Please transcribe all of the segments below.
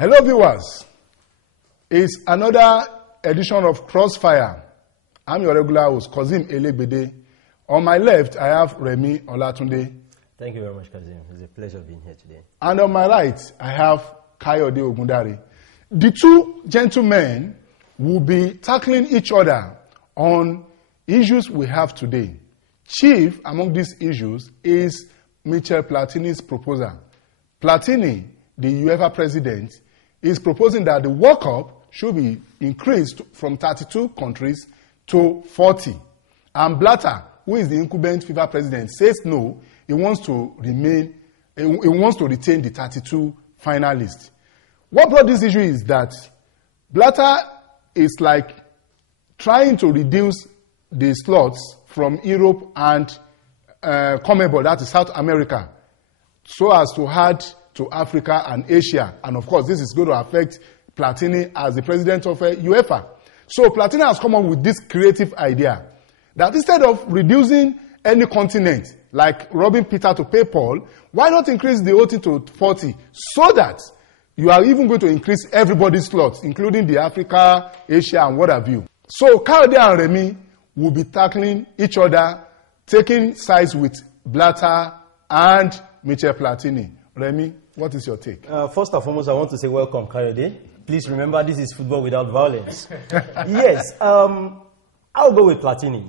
Hello viewers, it's another edition of Crossfire. I'm your regular host, Kozim Elegbede. On my left, I have Remi Olatunde. Thank you very much, Kozim. It's a pleasure being here today. And on my right, I have Kayode Ogundare. The two gentlemen will be tackling each other on issues we have today. Chief among these issues is Michel Platini's proposal. Platini, the UEFA president, is proposing that the World Cup should be increased from 32 countries to 40. And Blatter, who is the incumbent FIFA president, says no, he wants to retain the 32 finalists. What brought this issue is that Blatter is like trying to reduce the slots from Europe and CONMEBOL, that is South America, so as to add to Africa and Asia. And of course, this is going to affect Platini as the president of UEFA. So Platini has come up with this creative idea that instead of reducing any continent, like robbing Peter to pay Paul, why not increase the whole thing to 40 so that you are even going to increase everybody's slots, including the Africa, Asia, and what have you. So Kayode and Remi will be tackling each other, taking sides with Blatter and Michel Platini. Remi, what is your take? First and foremost, I want to say welcome, Kayode. Please remember, this is football without violence. Yes, I'll go with Platini.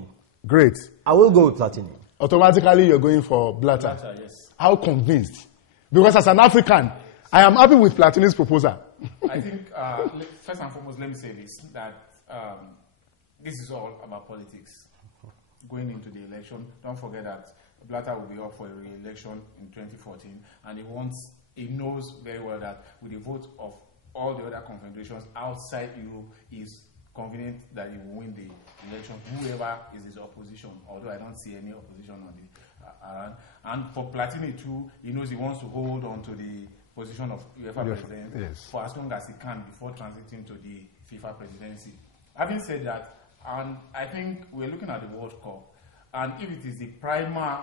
Great. I will go with Platini. Automatically, you're going for Blatter. Blatter, yes. How convinced? Because as an African, I am happy with Platini's proposal. I think, first and foremost, let me say this, that this is all about politics. Going into the election, don't forget that Blatter will be up for a re-election in 2014, and he knows very well that with the vote of all the other confederations outside Europe, is convenient that he will win the election, whoever is his opposition, although I don't see any opposition on the and for Platini too, he knows he wants to hold on to the position of UEFA president for as long as he can before transiting to the FIFA presidency. Having said that, and I think we're looking at the World Cup, and if it is the primer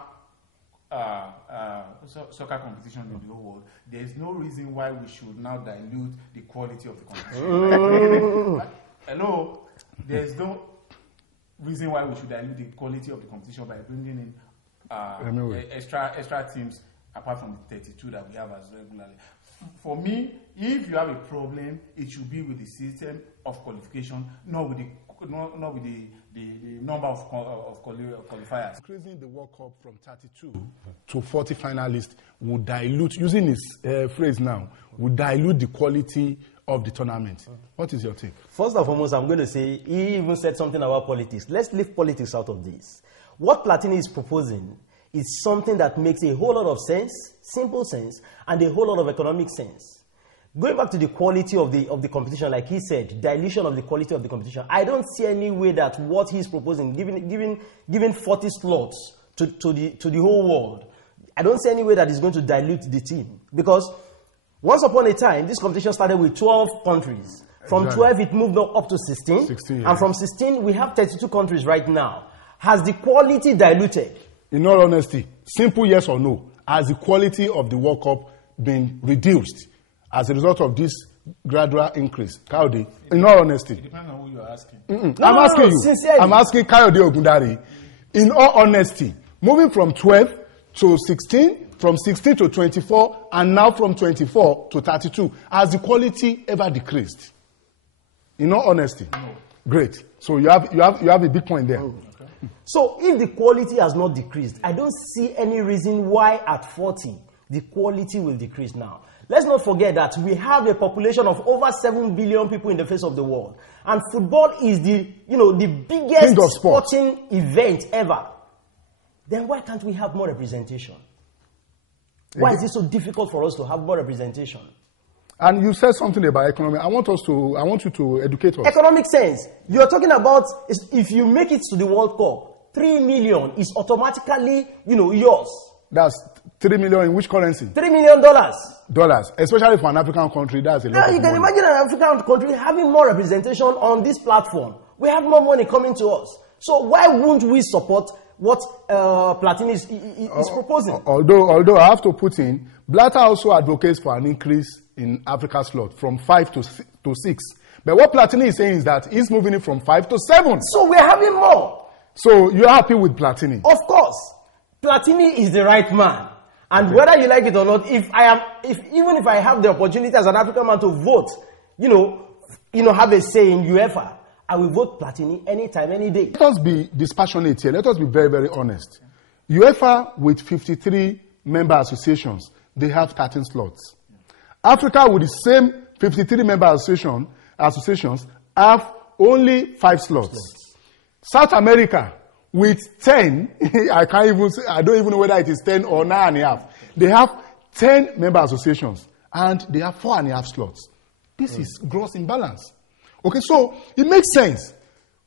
soccer competition in the whole world, there is no reason why we should now dilute the quality of the competition. Hello, there is no reason why we should dilute the quality of the competition by bringing in extra teams apart from the 32 that we have as regularly. For me, if you have a problem, it should be with the system of qualification, not with the number of qualifiers. Increasing the World Cup from 32 to 40 finalists would dilute, using his phrase now, would dilute the quality of the tournament. What is your take? First and foremost, I'm going to say, he even said something about politics. Let's leave politics out of this. What Platini is proposing is something that makes a whole lot of sense, simple sense, and a whole lot of economic sense. Going back to the quality of the competition, like he said, dilution of the quality of the competition, I don't see any way that what he's proposing, giving 40 slots to the whole world, I don't see any way that is going to dilute the team. Because once upon a time, this competition started with 12 countries. From 12, it moved up to 16. 16, yeah. And from 16, we have 32 countries right now. Has the quality diluted? In all honesty, simple yes or no, has the quality of the World Cup been reduced as a result of this gradual increase? Kayode, in all honesty. It depends on who you're asking. I'm asking you. Sincerely. I'm asking Kayode Ogundare. In all honesty, moving from 12 to 16, from 16 to 24, and now from 24 to 32, has the quality ever decreased? In all honesty. No. Great. So you have a big point there. Okay. So if the quality has not decreased, I don't see any reason why at 40 the quality will decrease now. Let's not forget that we have a population of over 7 billion people in the face of the world, and football is the biggest sporting event ever. Then why can't we have more representation? Why is it so difficult for us to have more representation? And you said something about economy. I want you to educate us. Economic sense. You're talking about if you make it to the World Cup, 3 million is automatically, yours. That's 3 million in which currency? $3 million. Dollars. Especially for an African country, that's a lot of money. You can imagine an African country having more representation on this platform. We have more money coming to us. So why won't we support what Platini is proposing? Although I have to put in, Blatter also advocates for an increase in Africa's slot from 5 to 6. But what Platini is saying is that he's moving it from 5 to 7. So we're having more. So you're happy with Platini? Of course. Platini is the right man. And whether you like it or not, even if I have the opportunity as an African man to vote, have a say in UEFA, I will vote Platini anytime, any day. Let us be dispassionate here. Let us be very, very honest. UEFA with 53 member associations, they have 13 slots. Africa with the same 53 member associations have only 5 slots. South America with 10, I don't even know whether it is 10 or 9.5. They have 10 member associations and they have 4.5 slots. This is gross imbalance. Okay, so it makes sense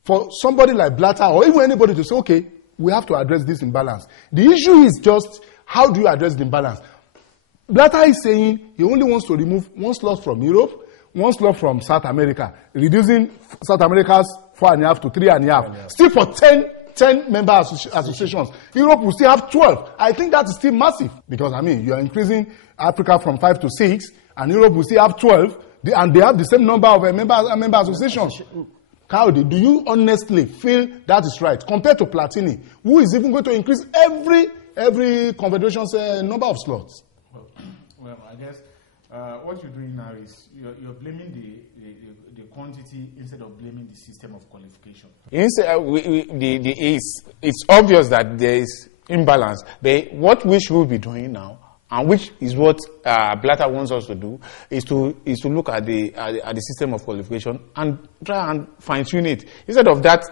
for somebody like Blatter or even anybody to say, okay, we have to address this imbalance. The issue is just, how do you address the imbalance? Blatter is saying he only wants to remove 1 slot from Europe, 1 slot from South America, reducing South America's 4.5 to 3.5. Still for 10 member associations. Europe will still have 12. I think that is still massive because, you are increasing Africa from 5 to 6 and Europe will still have 12 and they have the same number of member associations. Kaode, do you honestly feel that is right compared to Platini, who is even going to increase every confederation's number of slots? Well, I guess what you're doing now is you're blaming the quantity instead of blaming the system of qualification. It's obvious that there is imbalance, but what we should be doing now, and which is what Blatter wants us to do, is to look at the system of qualification and try and fine-tune it. Instead of that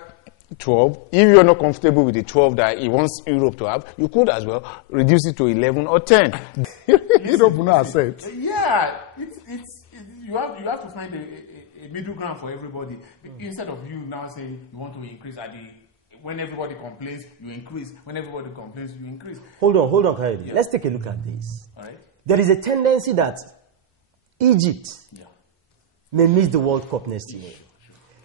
12, if you're not comfortable with the 12 that he wants Europe to have, you could as well reduce it to 11 or 10. Europe will not accept. Yeah, you have to find a middle ground for everybody. Instead of you now saying you want to increase when everybody complains, you increase. When everybody complains, you increase. Hold on, Kaide. Yeah. Let's take a look at this. All right. There is a tendency that Egypt may miss the World Cup next year.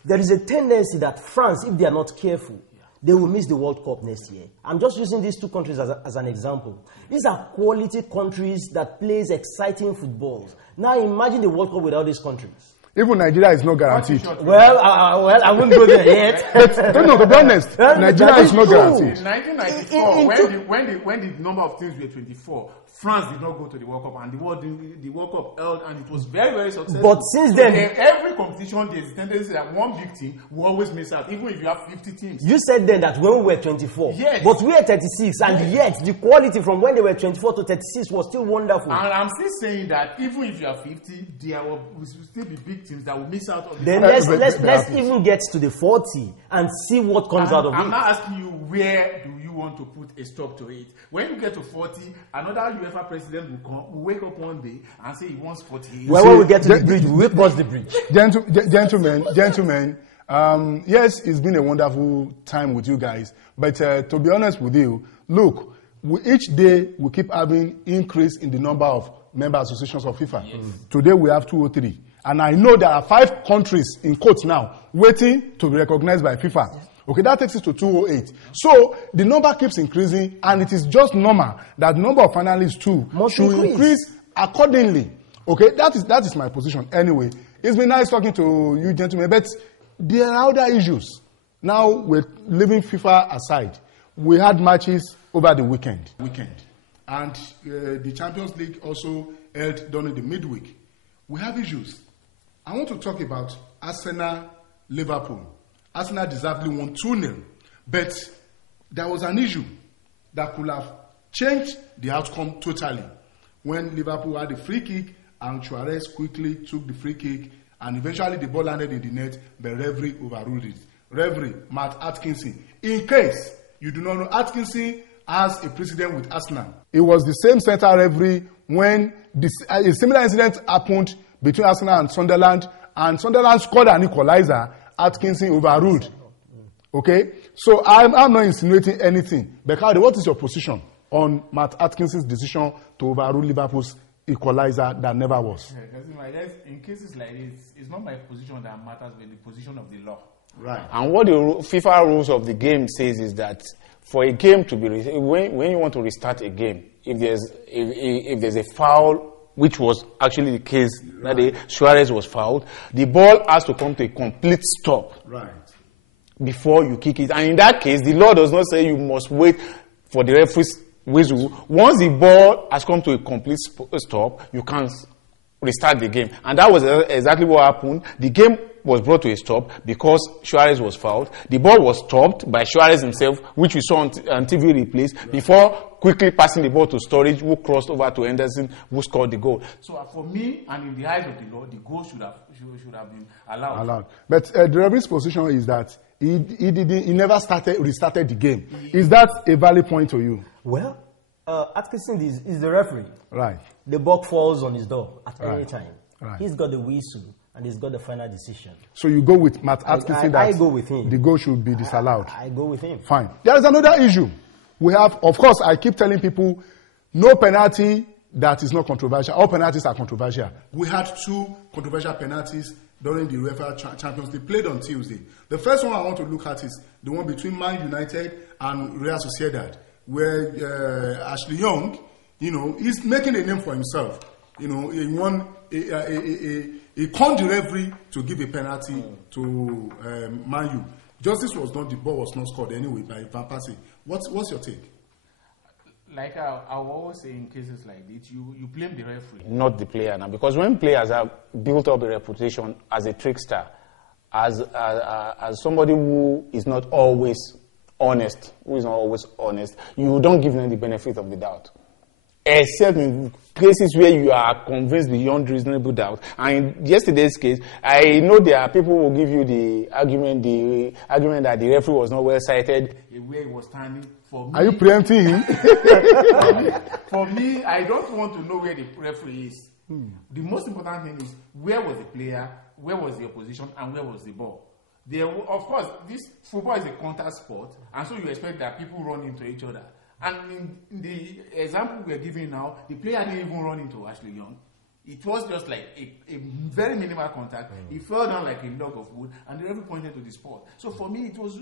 There is a tendency that France, if they are not careful, they will miss the World Cup next year. I'm just using these 2 countries as an example. These are quality countries that plays exciting footballs. Now imagine the World Cup without these countries. Even Nigeria is not guaranteed. Well, I wouldn't go there yet. No, to be honest, Nigeria is not guaranteed. In 1994, when the number of teams were 24, France did not go to the World Cup, and the World Cup held, and it was very, very successful. But since then, every competition, there's a tendency that one big team will always miss out, even if you have 50 teams. You said then that when we were 24, yes, but we were 36, and yet the quality from when they were 24 to 36 was still wonderful. And I'm still saying that even if you are 50, there will still be big teams that will miss out on the. Then let's even get to the 40 and see what comes out of it. I'm not asking you where do you want to put a stop to it. When you get to 40, another UEFA president will wake up one day and say he wants 40. Well, when we get to the bridge, we will cross the bridge. Gentlemen, yes, it's been a wonderful time with you guys. But to be honest with you, look, each day we keep having increase in the number of member associations of FIFA. Yes. Today we have 203. And I know there are 5 countries in quotes now waiting to be recognized by FIFA. Okay, that takes it to 208. So the number keeps increasing, and it is just normal that the number of finalists too should increase accordingly. Okay, that is my position. Anyway, it's been nice talking to you gentlemen, but there are other issues. Now we're leaving FIFA aside. We had matches over the weekend. And the Champions League also held during the midweek. We have issues. I want to talk about Arsenal-Liverpool. Arsenal deservedly won 2-0, but there was an issue that could have changed the outcome totally. When Liverpool had a free kick and Suarez quickly took the free kick, and eventually the ball landed in the net, but referee overruled it. Referee Matt Atkinson. In case you do not know, Atkinson has a precedent with Arsenal. It was the same center referee when a similar incident happened between Arsenal and Sunderland scored an equalizer. Atkinson overruled. Okay? So I'm not insinuating anything. But what is your position on Matt Atkinson's decision to overrule Liverpool's equalizer that never was? In cases like this, it's not my position that matters, but the position of the law. Right. And what the FIFA rules of the game says is that for a game to be when you want to restart a game, if there's a foul which was actually the case that day, Suarez was fouled, the ball has to come to a complete stop. Right. Before you kick it. And in that case, the law does not say you must wait for the referee's whistle. Once the ball has come to a complete stop, you can restart the game. And that was exactly what happened. The game was brought to a stop because Suarez was fouled. The ball was stopped by Suarez himself, which we saw on TV replays, before quickly passing the ball to Sturridge, who crossed over to Henderson, who scored the goal. So for me, and in the eyes of the law, the goal should have been allowed. But the referee's position is that he never restarted the game. Is that a valid point to you? Well, Atkinson is the referee. Right. The buck falls on his door at any time. Right. He's got the whistle and he's got the final decision. So you go with Matt Atkinson that I go with him. The goal should be disallowed. I go with him. Fine. There is another issue. We have, of course, I keep telling people, no penalty that is not controversial. All penalties are controversial. We had 2 controversial penalties during the UEFA Champions League played on Tuesday. The first one I want to look at is the one between Man United and Real Sociedad, where Ashley Young, is making a name for himself. He conned the referee to give a penalty to Man U. Justice was done, the ball was not scored anyway by Van Persie. What's your take? Like I always say in cases like this, you blame the referee. Not the player now, because when players have built up a reputation as a trickster, as somebody who is not always honest, you don't give them the benefit of the doubt. Except in cases where you are convinced beyond reasonable doubt. And in yesterday's case, I know there are people who will give you the argument that the referee was not well cited. The way he was standing. For me, are you preempting him? For me, I don't want to know where the referee is. The most important thing is where was the player, where was the opposition, and where was the ball. Of course, this football is a contact sport, and so you expect that people run into each other. And in the example we are giving now, the player didn't even run into Ashley Young. It was just like a very minimal contact. He fell down like a log of wood, and the referee pointed to the spot. So for me, it was.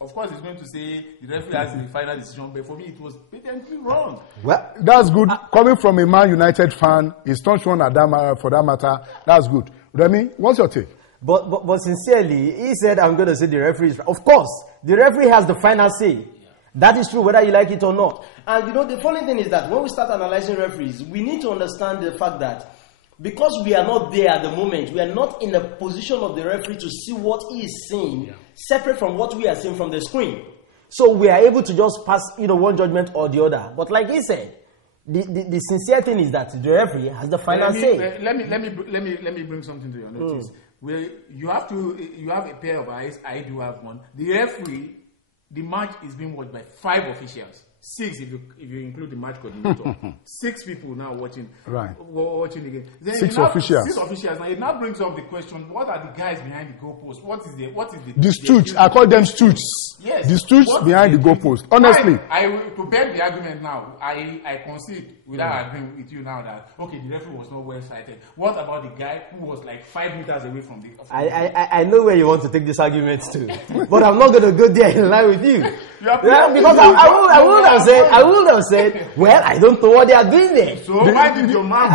Of course, he's going to say the referee has the final decision, but for me, it was patently wrong. Well, that's good. Coming from a Man United fan, his staunch one for that matter, that's good. Remy, what's your take? But sincerely, he said, I'm going to say the referee is. Of course, the referee has the final say. That is true, whether you like it or not. And the funny thing is that when we start analyzing referees, we need to understand the fact that because we are not there at the moment, we are not in the position of the referee to see what he is saying, separate from what we are seeing from the screen. So we are able to just pass, one judgment or the other. But like he said, the sincere thing is that the referee has the final say. Let me bring something to your notice. Where you have a pair of eyes. I do have one. The referee. The match is being watched by 5 officials. 6 if you include the match coordinator. 6 people now watching. Right. Watching the game. Then 6 officials. 6 officials. Now it now brings up the question: what are the guys behind the goalpost? What is the stooge? I call them stooges. Yes. The stooge behind the goalpost. Honestly. To beg the argument now, I concede without agreeing with you now that okay, the referee was not well cited. What about the guy who was like 5 meters away from the? I know where you want to take this argument to, but I'm not going to go there in line with you. Because I would have said, well, I don't know what they are doing there. So why did your man?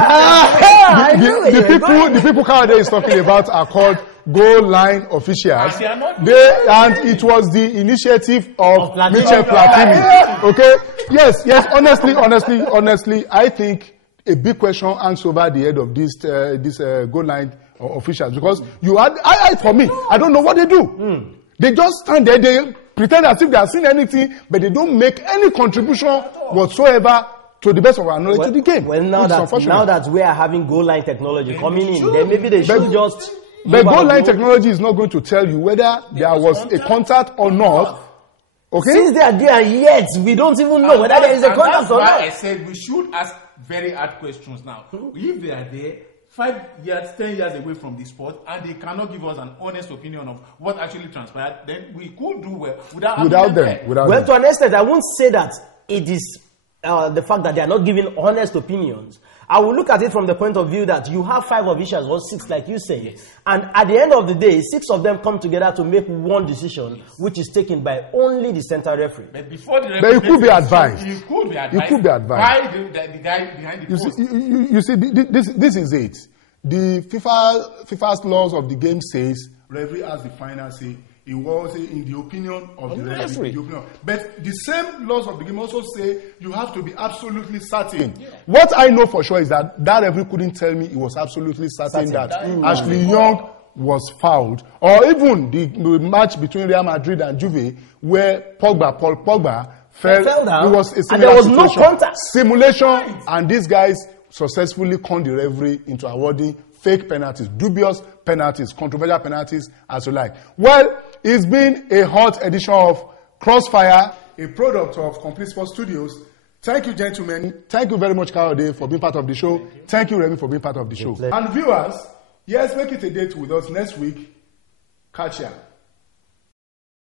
The people Kayode is talking about are called goal line officials. And it was the initiative of Michel Platini. Okay? Yes. Honestly, I think a big question hangs over the head of this goal line officials, because for me, I don't know what they do. They just stand there, they pretend as if they have seen anything, but they don't make any contribution whatsoever to the best of our knowledge to the game. Well, now that we are having goal line technology coming in, then maybe they should just. But goal line technology is not going to tell you whether there was a contact or not. Okay? Since they are there yet, we don't even know whether there is a contact or not. That's why I said we should ask very hard questions now. If they are there, 5 years, 10 years away from the sport, and they cannot give us an honest opinion of what actually transpired, then we could do well without them. To an extent, I won't say that it is the fact that they are not giving honest opinions. I will look at it from the point of view that you have 5 officials or 6, like you say, and at the end of the day, 6 of them come together to make one decision, which is taken by only the center referee. But before the But you could be advised. You could be advised. You could be advised. By the guy behind the post. You see, this is it. The FIFA's laws of the game says referee has the final say. It was in the opinion of the referee. But the same laws of the game also say you have to be absolutely certain. Yeah. What I know for sure is that referee couldn't tell me he was absolutely certain that Ashley Young was fouled. Or even the match between Real Madrid and Juve, where Paul Pogba fell down. It was a similar and there was situation. no contact. Simulation, and these guys successfully conned the referee into awarding fake penalties, dubious penalties, controversial penalties, as you like. Well, it's been a hot edition of Crossfire, a product of Complete Sports Studios. Thank you, gentlemen. Thank you very much, Kayode, for being part of the show. Thank you, Remy, for being part of the show. And viewers, yes, make it a date with us next week. Catch ya.